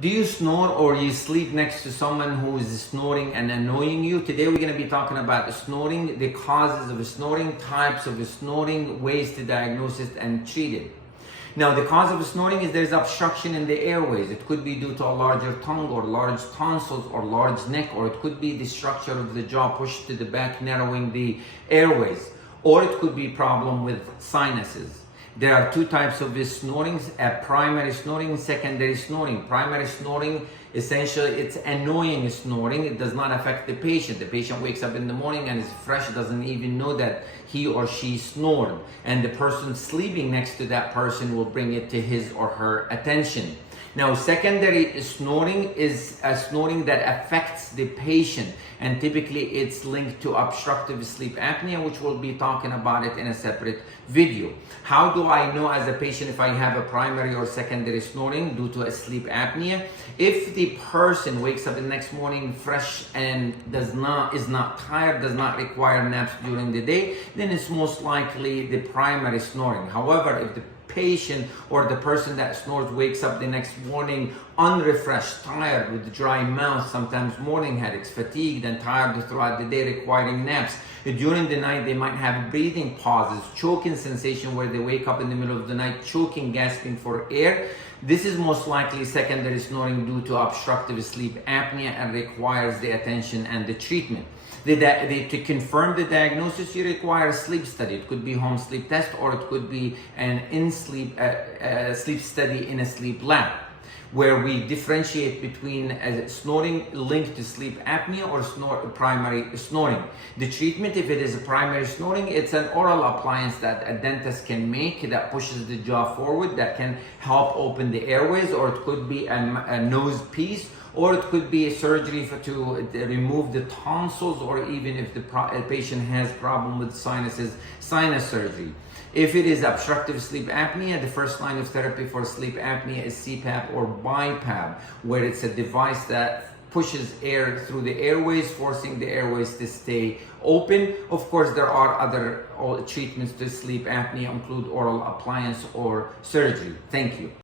Do you snore or you sleep next to someone who is snoring and annoying you? Today we're going to be talking about snoring, the causes of snoring, types of snoring, ways to diagnose it and treat it. Now, the cause of snoring is there's obstruction in the airways. It could be due to a larger tongue or large tonsils or large neck, or it could be the structure of the jaw pushed to the back, narrowing the airways, or it could be problem with sinuses. There are two types of snoring, primary snoring, secondary snoring. Primary snoring, essentially, it's annoying snoring. It does not affect the patient. The patient wakes up in the morning and is fresh, doesn't even know that he or she snored. And the person sleeping next to that person will bring it to his or her attention. Now, secondary snoring is a snoring that affects the patient, and typically it's linked to obstructive sleep apnea, which we'll be talking about it in a separate video. How do I know as a patient if I have a primary or secondary snoring due to a sleep apnea? If the person wakes up the next morning fresh and is not tired, does not require naps during the day, then it's most likely the primary snoring. However, if the patient or the person that snores wakes up the next morning unrefreshed, tired, with dry mouth, sometimes morning headaches, fatigued and tired throughout the day, requiring naps. During the night, they might have breathing pauses, choking sensation where they wake up in the middle of the night, choking, gasping for air. This is most likely secondary snoring due to obstructive sleep apnea and requires the attention and the treatment. To confirm the diagnosis, you require a sleep study. It could be home sleep test, or it could be an sleep study in a sleep lab, where we differentiate between snoring linked to sleep apnea or primary snoring. The treatment, if it is a primary snoring, it's an oral appliance that a dentist can make that pushes the jaw forward, that can help open the airways, or it could be a nose piece, or it could be a surgery to remove the tonsils, or even if the patient has problem with sinuses, sinus surgery. If it is obstructive sleep apnea, the first line of therapy for sleep apnea is CPAP or BiPAP, where it's a device that pushes air through the airways, forcing the airways to stay open. Of course, there are other treatments to sleep apnea, include oral appliance or surgery. Thank you.